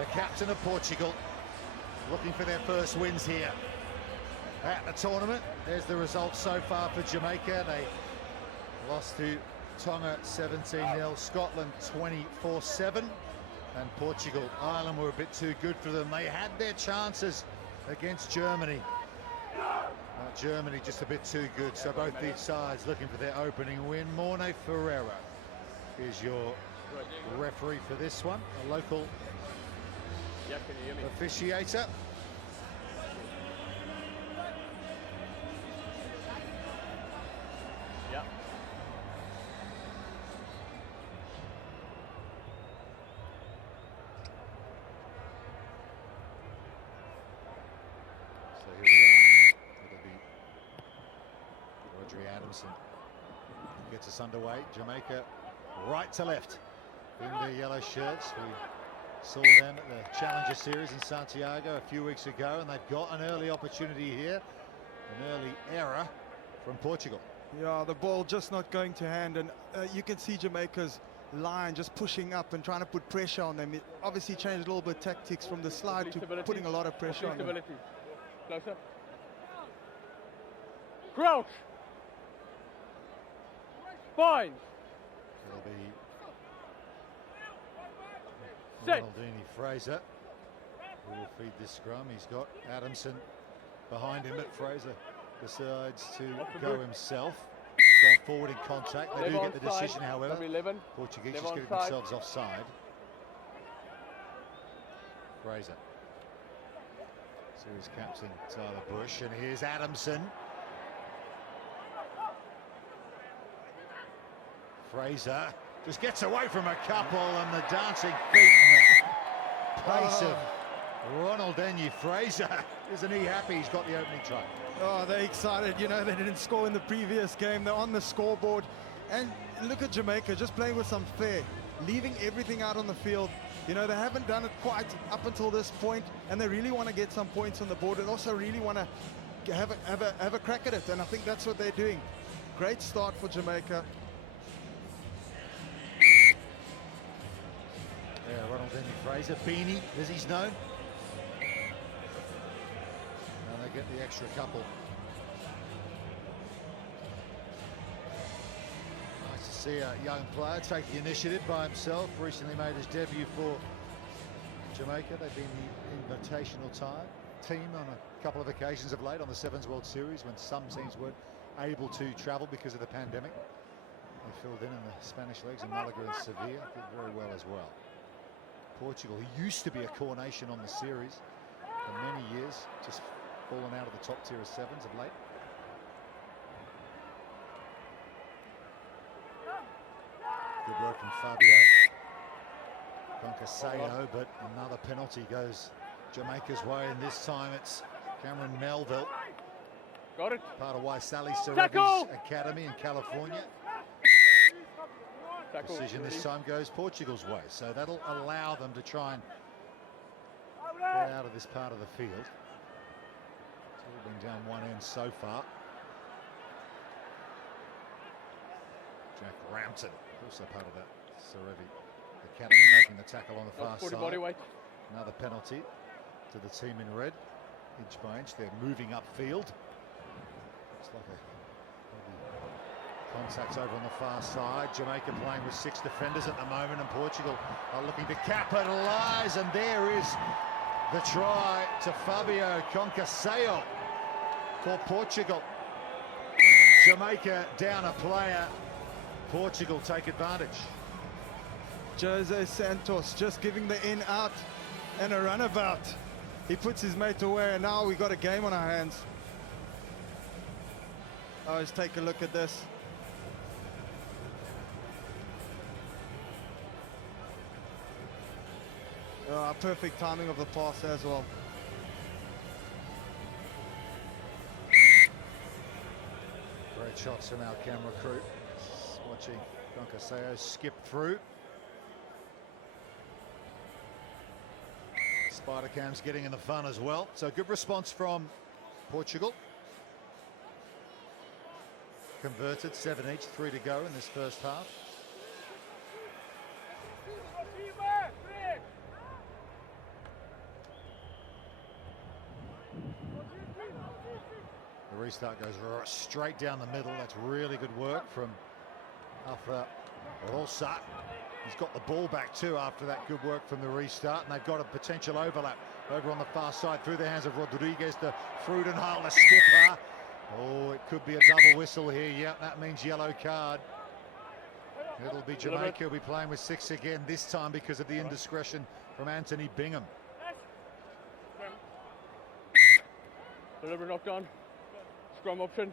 The captain of Portugal, looking for their first wins here at the tournament. There's the result so far for Jamaica. They lost to Tonga 17-0, Scotland 24-7, and Portugal, Ireland were a bit too good for them. They had their chances against Germany, but Germany just a bit too good. So both these sides looking for their opening win. Morne Ferreira is your referee for this one, a local officiator. Yeah. So here we are. It'll be Rodri Adamson who gets us underway. Jamaica right to left in their yellow shirts. We saw them at the Challenger Series in Santiago a few weeks ago, and they've got an early opportunity here, an early error from Portugal. Yeah, the ball just not going to hand, and you can see Jamaica's line just pushing up and trying to put pressure on them. It obviously changed a little bit tactics from the slide to putting a lot of pressure on them. Closer. Crouch. Fine. It'll be Set. Ronaldinho Fraser who will feed this scrum. He's got Adamson behind him, but Fraser decides to go himself. He's gone forward in contact. They do get the decision, however. Portuguese just getting themselves offside. Fraser. Series captain Tyler Bush, and here's Adamson. Fraser just gets away from a couple, and the dancing feet and the pace of Ronaldinho Fraser. Isn't he happy he's got the opening try? Oh, they're excited. You know, they didn't score in the previous game. They're on the scoreboard. And look at Jamaica just playing with some flair, leaving everything out on the field. You know, they haven't done it quite up until this point, and they really want to get some points on the board and also really want to have a crack at it. And I think that's what they're doing. Great start for Jamaica. Yeah, Ronaldinho Fraser, Beanie, as he's known. And they get the extra couple. Nice to see a young player take the initiative by himself. Recently made his debut for Jamaica. They've been the invitational team on a couple of occasions of late on the Sevens World Series when some teams weren't able to travel because of the pandemic. They filled in the Spanish leagues in Malaga and Sevilla. Did very well as well. Portugal, who used to be a core nation on the series for many years, just fallen out of the top tier of sevens of late. Good work from Fabio Conceição, but another penalty goes Jamaica's way, and this time it's Cameron Melville. Got it. Part of Waisali Sarabi's academy in California. Decision this time goes Portugal's way, so that'll allow them to try and get out of this part of the field. It's all been down one end so far. Jack Rampton, also part of that Sarabi academy, making the tackle on the far side. Body weight. Another penalty to the team in red, inch by inch. They're moving upfield. Looks like a contacts over on the far side. Jamaica playing with 6 defenders at the moment, and Portugal are looking to capitalise, and there is the try to Fabio Conceição for Portugal. Jamaica down a player. Portugal take advantage. Jose Santos just giving the in out and a runabout. He puts his mate away, and now we got a game on our hands. Oh, let's take a look at this. Perfect timing of the pass as well. Great shots from our camera crew. Watching Conceição skip through. Spider-Cam's getting in the fun as well. So good response from Portugal. Converted, 7 each, 3 to go in this first half. The restart goes straight down the middle. That's really good work from Afra Rosa. He's got the ball back too after that good work from the restart, and they've got a potential overlap over on the far side through the hands of Rodriguez to Freudenthal, the skipper. Oh, it could be a double whistle here. Yep, that means yellow card. It'll be Jamaica who'll be playing with 6 again, this time because of the indiscretion from Anthony Bingham. Deliberate knockdown. Scrum option.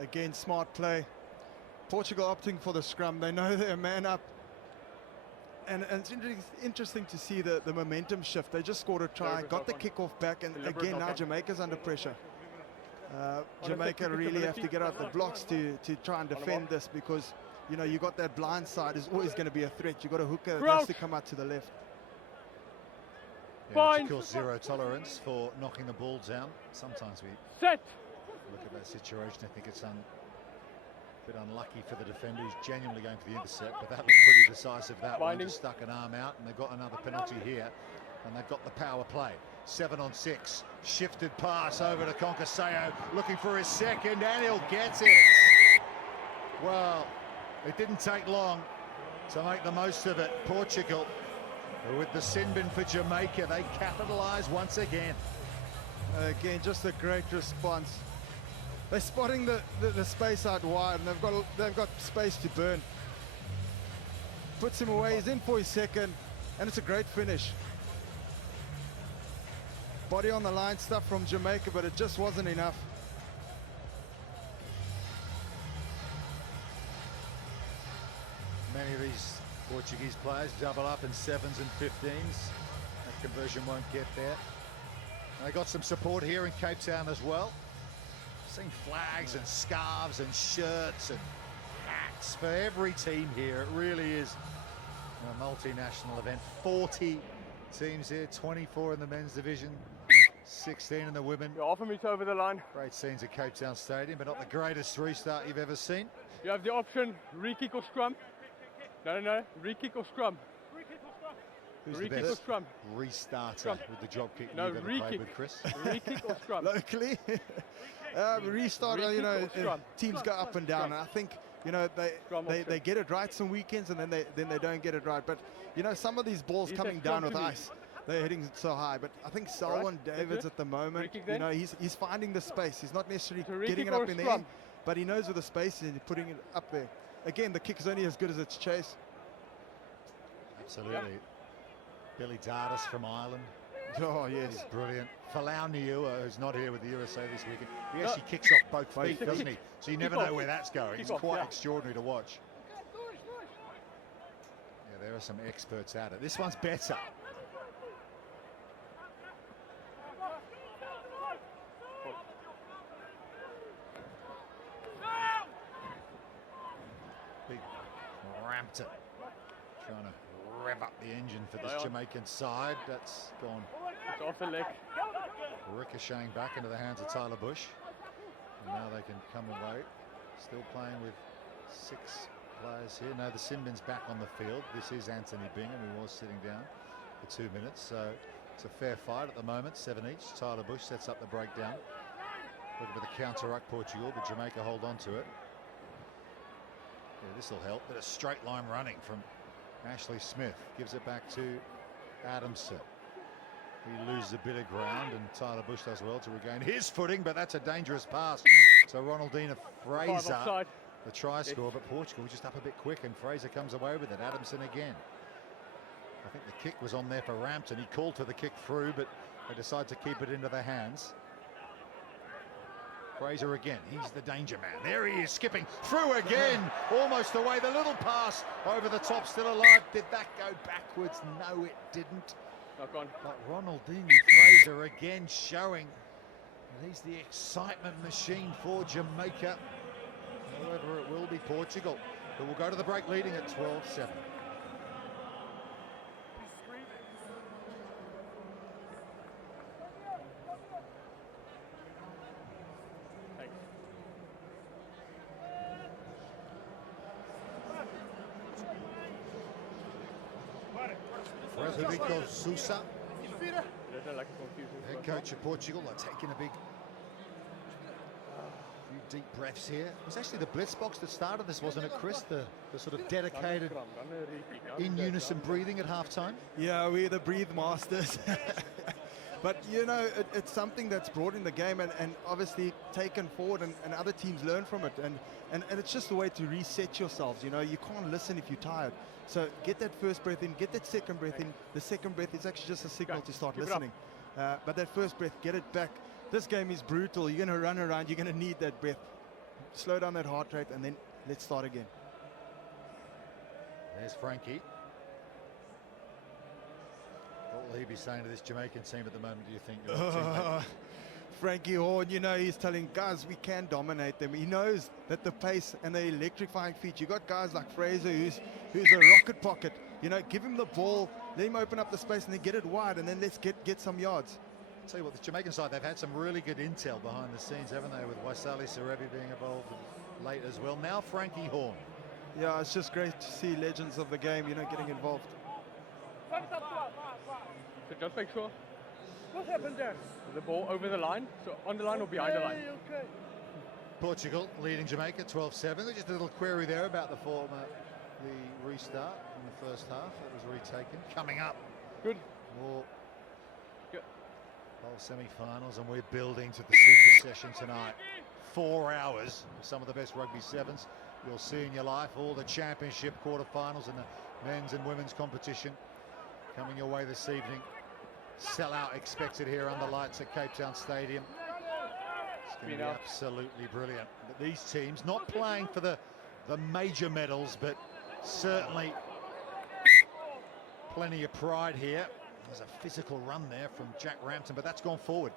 Again, smart play. Portugal opting for the scrum. They know they're a man up. And it's interesting to see the momentum shift. They just scored a try, got the kickoff back, and again, now Jamaica's under pressure. Jamaica really have to get out the blocks to try and defend this, because, you know, you got that blind side is always going to be a threat. You got a hooker that has to come out to the left. Yeah, of course, zero tolerance for knocking the ball down. Sometimes we Set. look at that situation. I think it's a bit unlucky for the defender. He's genuinely going for the intercept, but that looked pretty decisive. That one just stuck an arm out, and they've got another penalty here, and they've got the power play. 7 on 6, shifted pass over to Conceição, looking for his second, and he'll get it. Well, it didn't take long to make the most of it. Portugal, with the sin bin for Jamaica, they capitalise once again. Again, just a great response. They're spotting the space out wide, and they've got space to burn. Puts him away, he's in for his second, and it's a great finish. Body on the line stuff from Jamaica, but it just wasn't enough. Many of these Portuguese players double up in 7s and 15s. That conversion won't get there. They got some support here in Cape Town as well. Seeing flags and scarves and shirts and hats for every team here. It really is a multinational event. 40 teams here, 24 in the men's division, 16 in the women. You offer me to over the line. Great scenes at Cape Town Stadium, but not the greatest restart you've ever seen. You have the option, re-kick or scrum. No, re-kick or scrum. Who's Re-kick the or best scrum? restarter with the job kick No, you've ever played with, Chris? Re-kick or scrum. Locally, restart, you know, teams go up and down, and I think, you know, they get it right some weekends, and then they don't get it right. But, you know, some of these balls coming down with ice, they're hitting so high. But I think Selwyn Davids at the moment, you know, he's finding the space. He's not necessarily getting it up in the air, but he knows where the space is and putting it up there. Again, the kick is only as good as its chase. Absolutely. Yep. Billy Dardis from Ireland. Oh, yes. He's brilliant. Falau Niua, who's not here with the USA this weekend. He actually kicks off both feet, doesn't he? So you never know where that's going. It's quite extraordinary to watch. Yeah, there are some experts at it. This one's better. Big Rampton trying to rev up the engine for this Jamaican side. That's gone It's off the leg. ricocheting back into the hands of Tyler Bush. And now they can come away. Still playing with 6 players here. No, the Simbin's back on the field. This is Anthony Bingham, who was sitting down for 2 minutes. So it's a fair fight at the moment, 7 each. Tyler Bush sets up the breakdown. Looking for the counter-ruck Portugal, but Jamaica hold on to it. Yeah, this will help. Bit of straight line running from Ashley Smith. Gives it back to Adamson. He loses a bit of ground, and Tyler Bush does well to regain his footing, but that's a dangerous pass. So Ronaldina Fraser, the try score, but Portugal just up a bit quick, and Fraser comes away with it. Adamson again. I think the kick was on there for Rampton. He called for the kick through, but they decide to keep it into their hands. Fraser again, he's the danger man. There he is, skipping through again, almost away. The little pass over the top, still alive. Did that go backwards? No, it didn't. But Ronaldinho Fraser again showing that he's the excitement machine for Jamaica. However, it will be Portugal, who will go to the break leading at 12-7. Frederico Sousa Dit is lekker confusing. Head coach of Portugal are taking a few deep breaths here. It was actually the blitz box that started this, wasn't it, Chris? The sort of dedicated, in unison breathing at halftime. Yeah, we're the breathe masters. But, you know, it's something that's brought in the game and obviously taken forward and other teams learn from it. And it's just a way to reset yourselves. You know, you can't listen if you're tired. So get that first breath in, get that second breath in. The second breath is actually just a signal to start listening. But that first breath, get it back. This game is brutal. You're going to run around. You're going to need that breath. Slow down that heart rate and then let's start again. There's Frankie. What will he be saying to this Jamaican team at the moment, do you think? Your teammate? Frankie Horn, you know, he's telling guys we can dominate them. He knows that the pace and the electrifying feet. You got guys like Fraser who's a rocket pocket. You know, give him the ball, let him open up the space and then get it wide and then let's get some yards. I'll tell you what, the Jamaican side, they've had some really good intel behind the scenes, haven't they, with Waisali Serebi being involved late as well. Now Frankie Horn. Yeah, it's just great to see legends of the game, you know, getting involved. So just make sure. What happened there? The ball over the line, so on the line or behind the line. Portugal leading Jamaica 12-7. Just a little query there about the restart in the first half. That was retaken. Coming up. Good. More Good. bowl semi-finals, and we're building to the super session tonight. 4 hours of some of the best rugby sevens you'll see in your life. All the championship quarterfinals and the men's and women's competition coming your way this evening. Sellout expected here under lights at Cape Town Stadium. It's going to be absolutely brilliant. But these teams not playing for the major medals, but certainly plenty of pride here. There's a physical run there from Jack Rampton, but that's gone forward.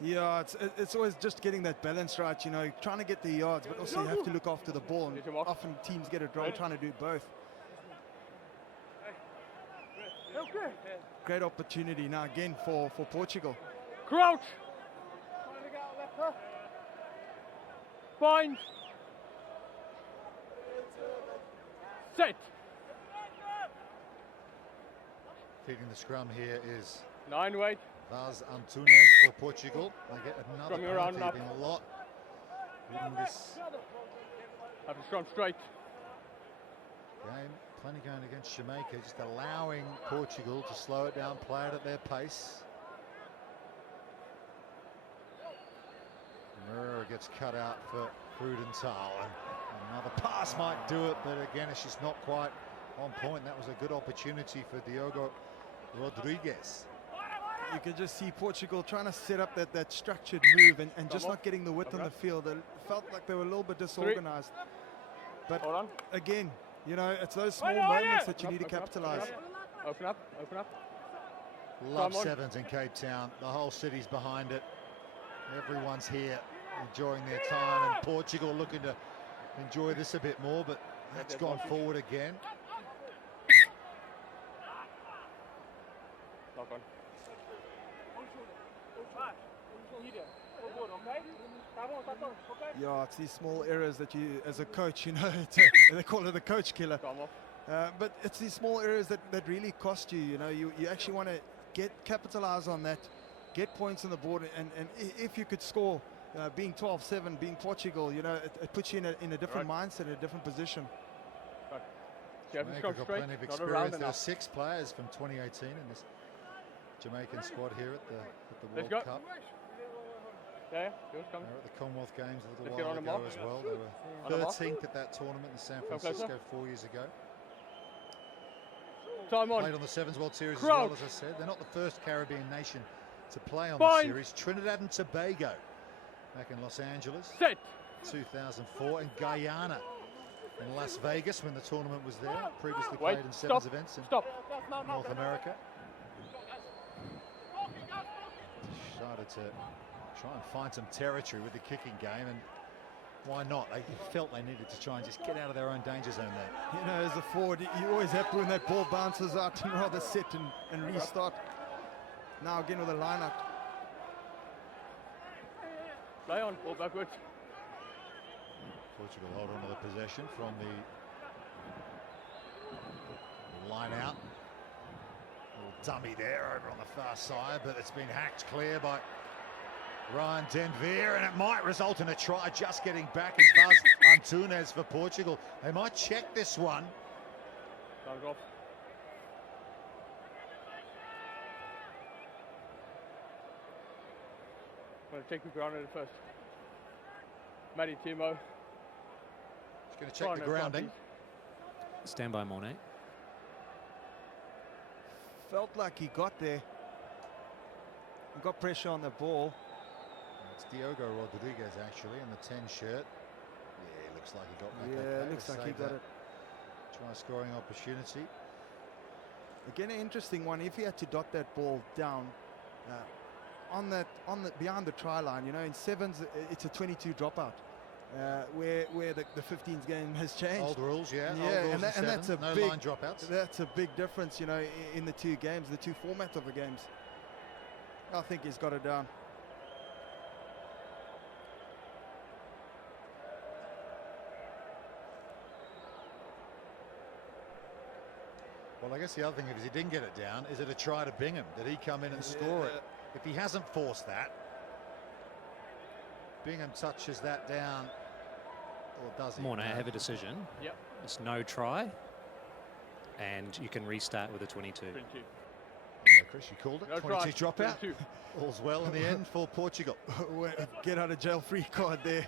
Yeah, it's always just getting that balance right, you know, trying to get the yards, but also you have to look after the ball. And often teams get it wrong, trying to do both. Great opportunity now again for Portugal. Crouch. Bind. Set. Feeding the scrum here is 9 weight. Vaz Antunes for Portugal. They get another Scrumming around penalty. now. Been a lot in this Have to scrum straight. game. Plenty going against Jamaica, just allowing Portugal to slow it down, play it at their pace. Murrah gets cut out for Frudenthal, and another pass might do it, but again, it's just not quite on point. That was a good opportunity for Diogo Rodriguez. You can just see Portugal trying to set up that structured move and just not getting the width on the field. It felt like they were a little bit disorganized. But Hold on. again, you know, it's those small moments that you need to capitalize. Open up, open up. Love Come on. sevens in Cape Town. The whole city's behind it. Everyone's here enjoying their time, and Portugal looking to enjoy this a bit more, but that's gone forward again. Lock on. Yeah, it's these small errors that you, as a coach, you know, they call it a coach killer. Come off. But it's these small areas that really cost you. You know, you actually want to capitalize on that, get points on the board, and if you could score, being 12-7, being Portugal, you know, it puts you in a different mindset, in a different position. You have to Jamaica scrum got straight, plenty of not around experience. There are enough. 6 players from 2018 in this Jamaican squad here at the Let's World go. Cup. Yeah, yours come. They were at the Commonwealth Games a Let's little get while on the ago mark. as well. They On the were mark. 13th at that tournament in San Come closer. Francisco 4 years ago. Time on. Played on the Sevens World Series as Crouch. well, as I said. They're not the first Caribbean nation to play on Bind. the series. Trinidad and Tobago back in Los Angeles, Set. 2004, and Guyana in Las Vegas when the tournament was there. Previously Wait, played in Sevens stop, events in stop. North America. Decided to try and find some territory with the kicking game, and why not? They felt they needed to try and just get out of their own danger zone there. You know, as a forward, you're always happy when that ball bounces out and rather sit and restart. Now again with a line out. Play on, ball backwards. Portugal hold on to the possession from the line out. Little dummy there over on the far side, but it's been hacked clear by Ryan Denvir, and it might result in a try just getting back as Vaz Antunes for Portugal. They might check this one. Sounds off. I'm going to take the ground at it first. Matty Timo. He's going to check the grounding. Stand by, Mornay. Felt like he got there. He got pressure on the ball. It's Diogo Rodriguez actually in the 10 shirt. Yeah, it looks like he got back. Yeah, okay looks to like he save got that it. Try scoring opportunity. Again, an interesting one. If he had to dot that ball down behind the try line, you know, in sevens it's a 22 dropout, where the 15s game has changed. Old rules, yeah. Yeah, Old rules and that's a no big line dropouts. That's a big difference, you know, in the two games, the two formats of the games. I think he's got it down. Well, I guess the other thing, if he didn't get it down, is it a try to Bingham? Did he come in and score it? If he hasn't forced that, Bingham touches that down, or does he? Mornay, No. I have a decision. Yep. It's no try, and you can restart with a 22. 22. Yeah, Chris, you called it. No 22 try. dropout. 22. All's well in the end for Portugal. Get out of jail free card there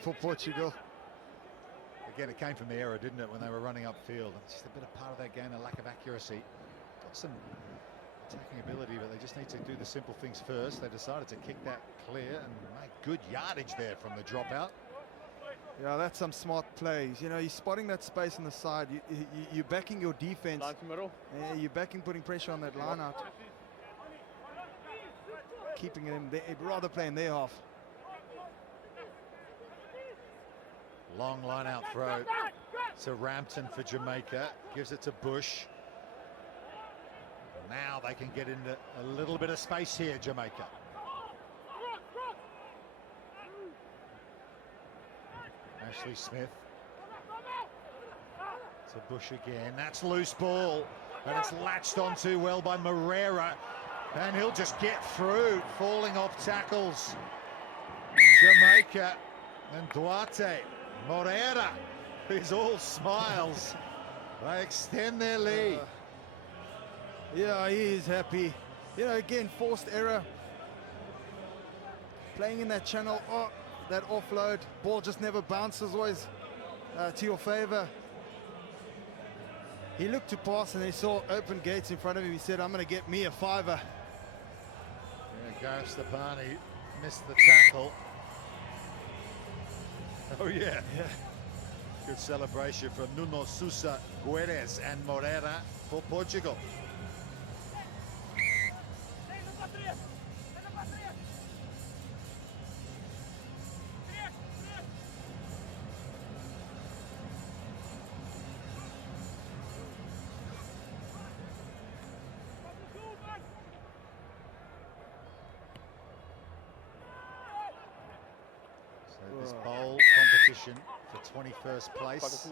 for Portugal. Again, it came from the error, didn't it, when they were running upfield? It's just a bit of part of that game, a lack of accuracy. Got some attacking ability, but they just need to do the simple things first. They decided to kick that clear and make good yardage there from the dropout. Yeah, that's some smart plays. You know, you're spotting that space on the side. You're backing your defense. Line to middle. Yeah, you're backing, putting pressure on that line out. Keeping them there, rather playing their half. Long line out throw to Rampton for Jamaica. Gives it to Bush. Now they can get into a little bit of space here, Jamaica. Ashley Smith to Bush again. That's loose ball, and it's latched on too well by Moreira, and he'll just get through, falling off tackles. Jamaica and Duarte. Moreira is all smiles. They extend their lead. Yeah, he is happy. You know, again, forced error. Playing in that channel, that offload. Ball just never bounces always to your favor. He looked to pass and he saw open gates in front of him. He said, I'm going to get me a fiver. Yeah, Gareth Stepani missed the tackle. Oh yeah. Good celebration from Nuno Sousa Guedes and Moreira for Portugal. This bowl competition for 21st place.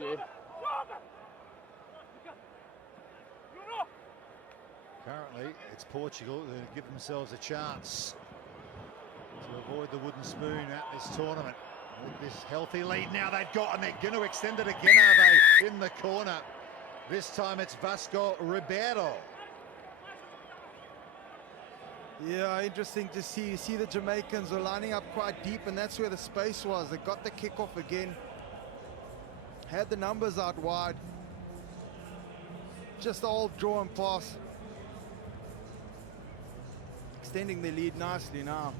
Currently, it's Portugal who give themselves a chance to avoid the wooden spoon at this tournament. With this healthy lead now they've got, and they're going to extend it again, are they? In the corner. This time it's Vasco Ribeiro. Yeah, interesting to see. You see the Jamaicans are lining up quite deep, and that's where the space was. They got the kickoff again. Had the numbers out wide. Just all draw and pass. Extending their lead nicely now.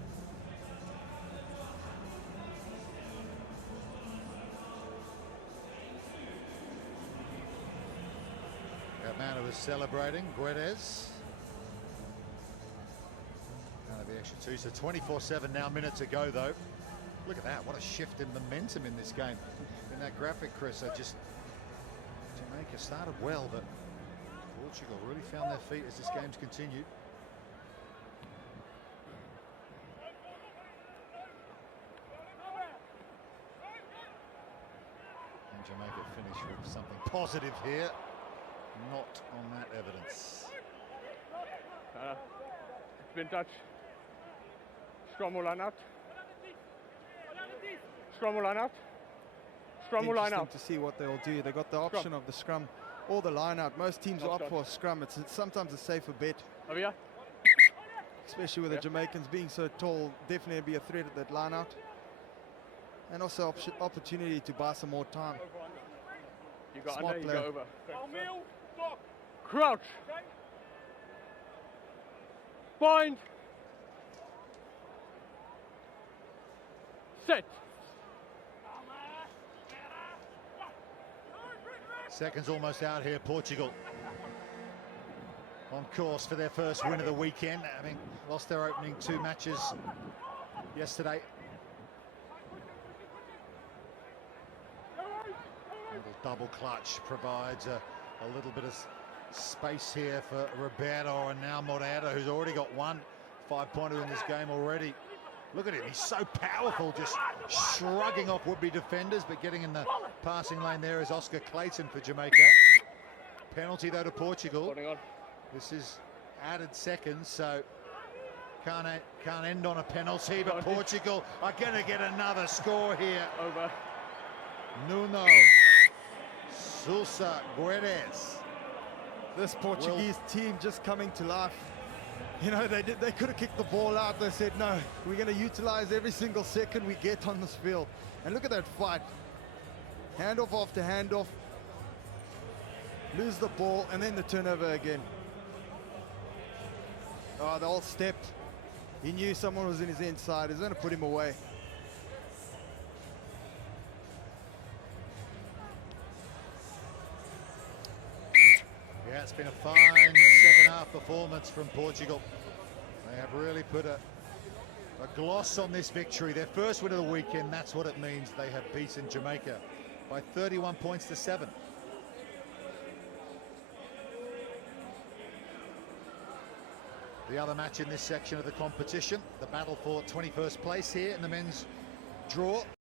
That man who was celebrating, Guedes. The extra two, so 24-7 now, minute to go though. Look at that, what a shift in momentum in this game. In that graphic, Chris, Jamaica started well, but Portugal really found their feet as this game's continued. And Jamaica finish with something positive here. Not on that evidence. Spin touch. Scrum or line out. Scrum or line out. Scrum or line Interesting out. to see what they'll do. They got the option of the scrum or the line out. Most teams Not opt scrum. for a scrum. It's sometimes a safer bet, Over here. especially with Yeah. the Jamaicans being so tall. Definitely be a threat at that line out. And also opportunity to buy some more time. You got Smart under, you player. go over. Crouch. Bind. Set. Seconds almost out here, Portugal. On course for their first win of the weekend, having lost their opening 2 matches yesterday. Little double clutch provides a little bit of space here for Roberto, and now Moreira, who's already got 1 5-pointer in this game already. Look at him, he's so powerful, just shrugging off would-be defenders, but getting in the passing lane there is Oscar Clayton for Jamaica. Penalty though to Portugal. Holding on. This is added seconds, so can't end on a penalty, but Penalty. Portugal are going to get another score here. Over. Nuno Sousa Guedes. This Portuguese team just coming to life. You know, they could have kicked the ball out. They said, no, we're going to utilize every single second we get on this field. And look at that fight. Handoff after handoff. Lose the ball, and then the turnover again. Oh, they all stepped. He knew someone was in his inside. He's going to put him away. Yeah, it's been a fine second half performance from Portugal. They have really put a gloss on this victory. Their first win of the weekend, that's what it means. They have beaten Jamaica by 31 points to 7. The other match in this section of the competition, the battle for 21st place here in the men's draw.